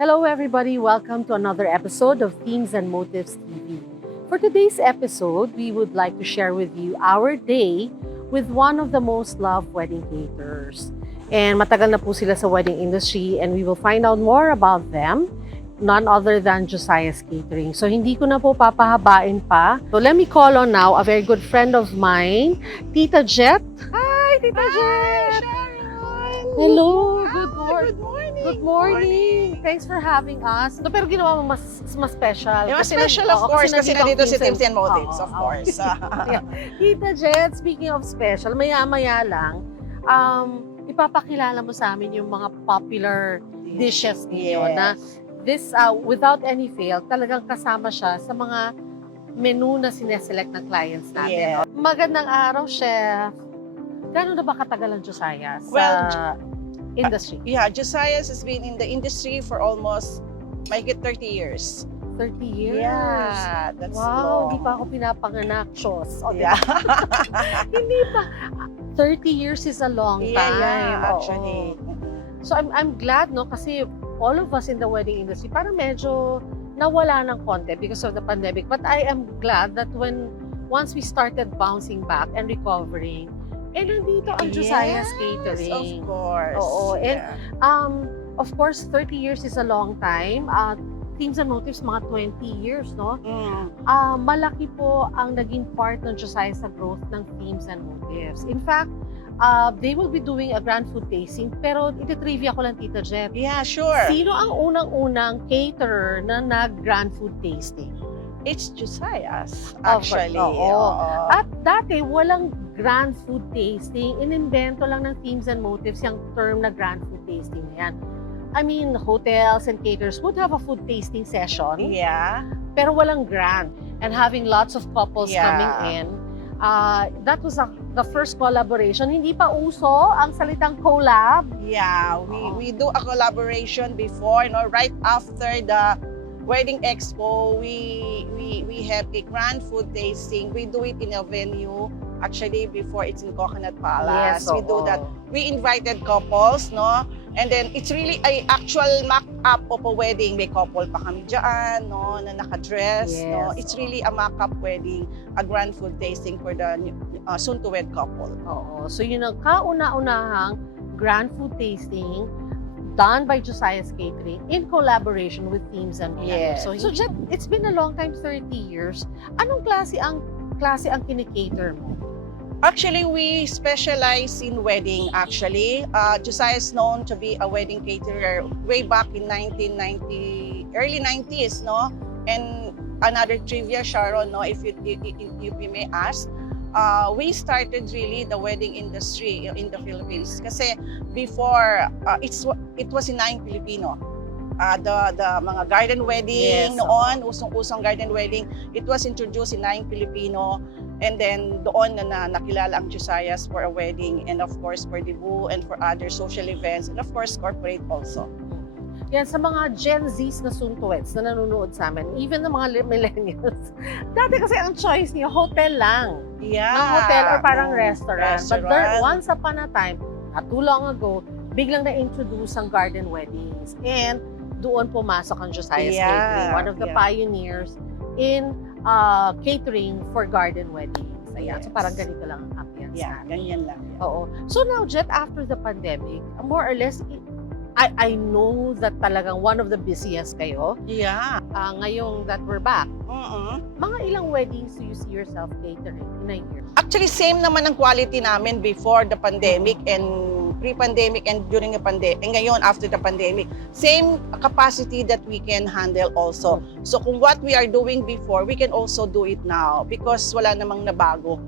Hello everybody, welcome to another episode of Themes and Motives TV. For today's episode, we would like to share with you our day with one of the most loved wedding caterers. And matagal na po sila sa wedding industry and we will find out more about them, none other than Josiah's Catering. So hindi ko na po papahabain pa. So let me call on now a very good friend of mine, Tita Jet. Hi, Tita Jet! Sharon! Hello, good morning. Good morning! Good morning! Thanks for having us. No, pero ginawa mo mas special. Mas special, of course, kasi nandito si Themes and Motives, of course. Yeah. Tita Jet, speaking of special, maya-maya lang, ipapakilala mo sa amin yung mga popular dishes niyo na this, without any fail, talagang kasama siya sa mga menu na sineselect ng clients natin. Yeah. Magandang araw, Chef. Gano'n na ba katagal ang Josiah sa industry? Yeah, Josiah has been in the industry for almost, mahigit 30 years. 30 years? Yeah, that's wow, long. hindi pa ako pinapanganak, Chos. O, Yeah. hindi pa. 30 years is a long time. Yeah, Oo. actually. So I'm glad, no, kasi all of us in the wedding industry parang medyo nawala ng konti because of the pandemic. But I am glad that once we started bouncing back and recovering, nandito ang Josiah's Catering. Of course. Oo. And yeah. of course, 30 years is a long time. Themes and Motives, mga 20 years, no? Malaki po ang naging part ng Josiah sa growth ng Themes and Motives. In fact, they will be doing a grand food tasting, pero iti-trivia ko lang, Tita Jet. Yeah, sure. Sino ang unang-unang caterer na nag-grand food tasting? It's Josiah's, actually. Oo. At dati, walang grand food tasting. Inimbento lang ng Themes and Motives yung term na grand food tasting na yan. I mean, hotels and caterers would have a food tasting session. Yeah. Pero walang grand. And having lots of couples coming in. That was the first collaboration. Hindi pa uso ang salitang collab. Yeah, we do a collaboration before, right after the wedding expo, we have a grand food tasting. We do it in a venue. Actually, before it's in Coconut Palace. Yes, we do that. We invited couples, no? And then it's really a actual mock-up of a wedding. May couple pa kami dyan, no? Na nakadress, no? It's really a mock-up wedding, a grand food tasting for the soon-to-wed couple. Oo. So yun ang kauna-unahang grand food tasting done by Josiah's Catering in collaboration with Themes and Motives. Yes. So Jet, it's been a long time, 30 years. Anong klase ang kinikater mo? Actually, we specialize in wedding, actually. Josiah is known to be a wedding caterer way back in 1990, early 90s, no? And another trivia, Sharon, no, if you may ask, we started really the wedding industry in the Philippines. Kasi before, it was inaing Filipino. The mga garden wedding noon, usong-usong garden wedding, it was introduced in inaing Filipino. And then doon na nakilala ang Josiah's for a wedding, and of course for debut and for other social events, and of course corporate also. Yan, sa mga Gen Zs na soon-to-weds na nanonood sa amin, even the mga millennials, dati kasi ang choice niyo, hotel lang. Yeah. Ng hotel or parang restaurant. But once upon a time, not too long ago, biglang na-introduce ang garden weddings. And doon pumasok ang Josiah's Catering, one of the pioneers in catering for garden weddings. Ayan. So parang ganito lang ang ambience. Yeah, ganyan lang. Yeah. Oo. So now, Jet, after the pandemic, more or less, I know that talagang one of the busiest kayo. Yeah. Ngayong that we're back. Mga ilang weddings do you see yourself catering in a year? Actually, same naman ang quality namin before the pandemic and pre-pandemic and during the pandemic, and ngayon after the pandemic. Same capacity that we can handle also. So kung what we are doing before, we can also do it now because wala namang nabago.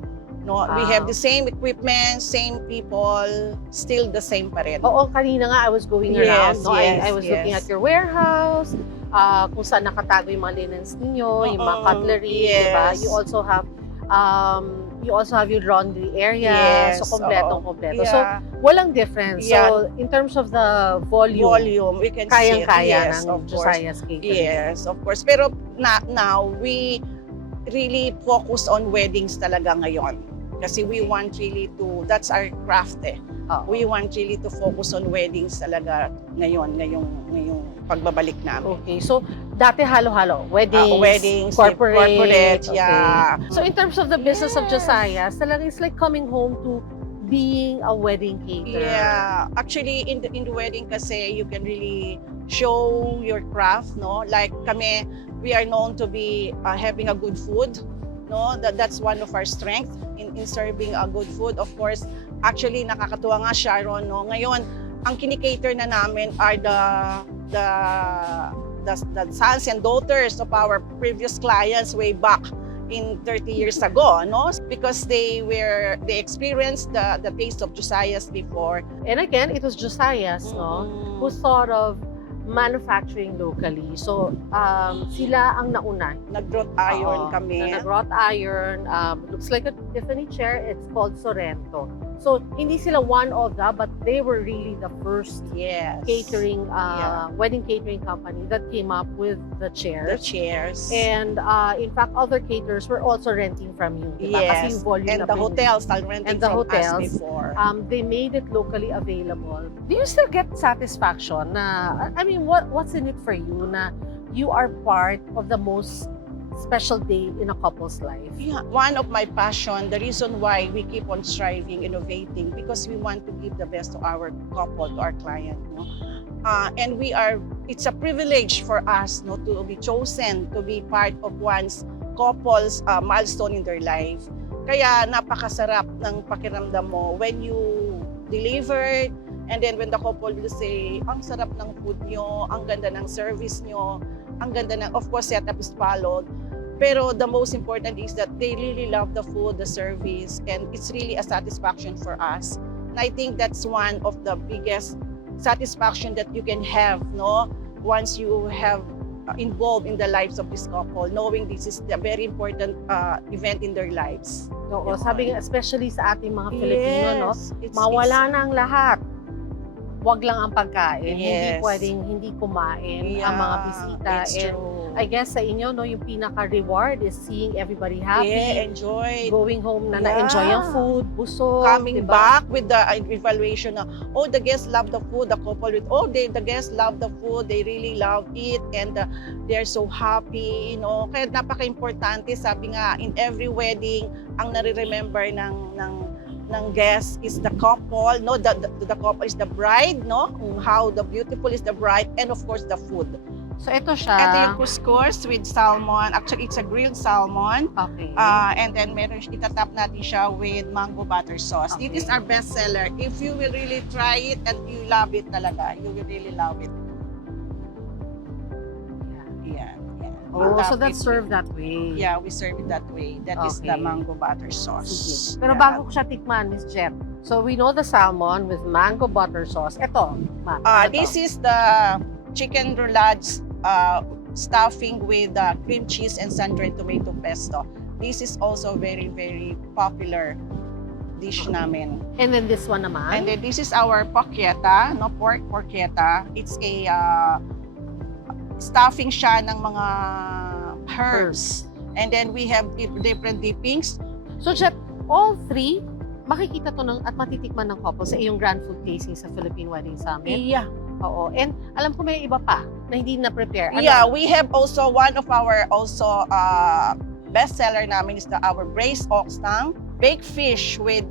No, we have the same equipment, same people, still the same pa rin. Oo, kanina nga I was going around. No? I was looking at your warehouse, kung saan nakatago yung mga linens ninyo, yung mga cutlery, diba? You also have your laundry area, so kompletong-kompleto. So, walang difference. So, in terms of the volume, we can kayang-kaya ng Josiah's Catering. Yes, of course. Pero now, we really focus on weddings talaga ngayon. Kasi we want really to, that's our craft Oo. We want really to focus on weddings talaga ngayong pagbabalik namin. Okay, so dati halo-halo, weddings, Weddings, corporate, yeah. okay. So in terms of the business of Yes. Josiah, talagang it's like coming home to being a wedding caterer. Yeah, actually in the wedding kasi you can really show your craft, no? Like kami, we are known to be having a good food, no? That's one of our strengths in serving a good food. Of course, actually nakakatuwa nga Sharon, no? Ngayon, ang kinikater na namin are the sons and daughters of our previous clients way back in 30 years ago, no? Because they experienced the taste of Josiah's before. And again, it was Josiah's, no, who thought of manufacturing locally. So, sila ang nauna. Nag-wrought iron kami. Nag-wrought iron. Looks like a Tiffany chair. It's called Sorrento. So, hindi sila one of the, but they were really the first catering, wedding catering company that came up with the chairs. The chairs. And in fact, other caterers were also renting from you. Diba? Kasi Yes. yung volume And na the pinili. hotels are renting And the from hotels, us before. They made it locally available. Do you still get satisfaction na, I mean, what's in it for you na you are part of the most special day in a couple's life? Yeah, one of my passion, the reason why we keep on striving, innovating, because we want to give the best to our couple, to our client, no? And it's a privilege for us, no, to be chosen to be part of one's couple's milestone in their life. Kaya napakasarap ng pakiramdam mo when you delivered, and then when the couple will say, ang sarap ng food nyo, ang ganda ng service nyo, ang ganda ng, of course, setup is followed. Pero the most important is that they really love the food, the service, and it's really a satisfaction for us. And I think that's one of the biggest satisfaction that you can have, no? Once you have involved in the lives of this couple, knowing this is a very important event in their lives. Oo, sabi nga, especially sa ating mga Filipino, no? It's- Mawala na ang lahat. Wag lang ang pagkain. Hindi Yes. pwedeng hindi kumain ang mga bisita. It's And true. I guess sa inyo, no, yung pinaka-reward is seeing everybody happy. Yeah, enjoy. Going home na Yeah. na-enjoy ang food, busog, Coming diba? back with the evaluation na, oh, the guests love the food, the couple with, oh, the guests love the food, they really love it, and they're so happy, you know. Kaya napaka-importante, sabi nga, in every wedding, ang nare-remember ng guest is the couple, no, the couple is the bride, no, how the beautiful is the bride, and of course the food. So ito siya. Ito yung couscous with salmon. Actually, it's a grilled salmon. Okay. And then itatap natin siya with mango butter sauce. Okay. It is our best seller. If you will really try it and you love it talaga, you will really love it. Yeah. Oh, so Love that's it. served that way. Yeah, we serve it that way. That is the Okay. mango butter Sige. sauce. Pero Yeah. bago ko siya tikman, Miss Jet. So we know the salmon with mango butter sauce. Ito, ano This to? is the chicken roulades stuffing with cream cheese and sun-dried tomato pesto. This is also very, very popular dish namin. And then this one naman. And then this is our porchetta, no, pork porchetta. It's a stuffing siya ng mga herbs. And then we have different dippings. So Jet, all three, makikita to at matitikman ng couple sa iyong grand food tasting sa Philippine Wedding Summit. Yeah. Oo. And alam ko may iba pa na hindi na-prepare. Ano? Yeah, we have also one of our best seller namin is our braised oxtang, baked fish with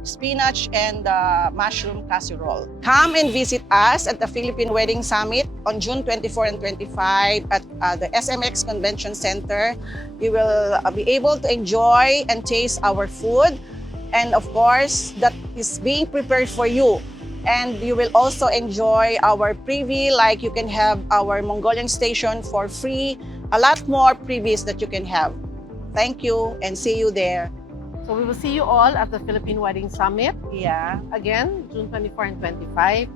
spinach and mushroom casserole. Come and visit us at the Philippine Wedding Summit on June 24 and 25 at the SMX Convention Center. You will be able to enjoy and taste our food, and of course that is being prepared for you. And you will also enjoy our preview, like you can have our Mongolian station for free, a lot more previews that you can have. Thank you and see you there. So we will see you all at the Philippine Wedding Summit. Yeah. Again, June 24 and 25.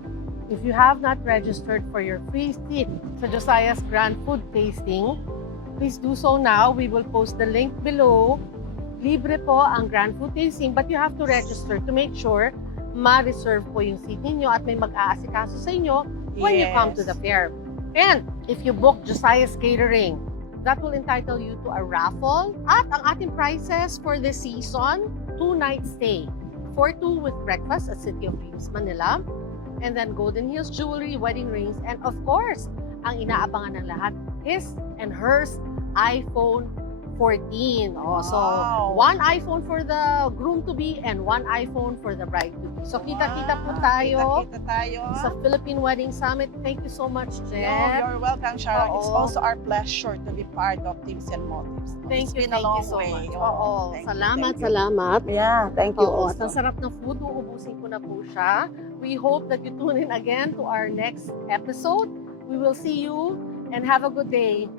If you have not registered for your free seat sa Josiah's Grand Food Tasting, please do so now. We will post the link below. Libre po ang Grand Food Tasting, but you have to register to make sure ma-reserve po yung seat ninyo at may mag-aasikaso sa inyo when you come to the fair. And if you book Josiah's Catering, that will entitle you to a raffle at ang ating prizes for this season, 2-night stay for two with breakfast at City of Dreams, Manila. And then Golden Hills Jewelry, wedding rings, and of course, ang inaabangan ng lahat, his and hers iPhone 14. Oh, so Wow. one iPhone for the groom-to-be and one iPhone for the bride-to-be. So kita-kita po tayo Kita-kita tayo. sa Philippine Wedding Summit. Thank you so much, No, Jen. you're welcome, Sharon. It's Oo. also our pleasure to be part of Teams and Motives. Thank It's you, been a thank long you so way. much. Oo. Oo, Thank you, salamat, thank you. salamat. Yeah, thank you Oo, at also. ang sarap ng food, uubusin ko na po siya. We hope that you tune in again to our next episode. We will see you and have a good day.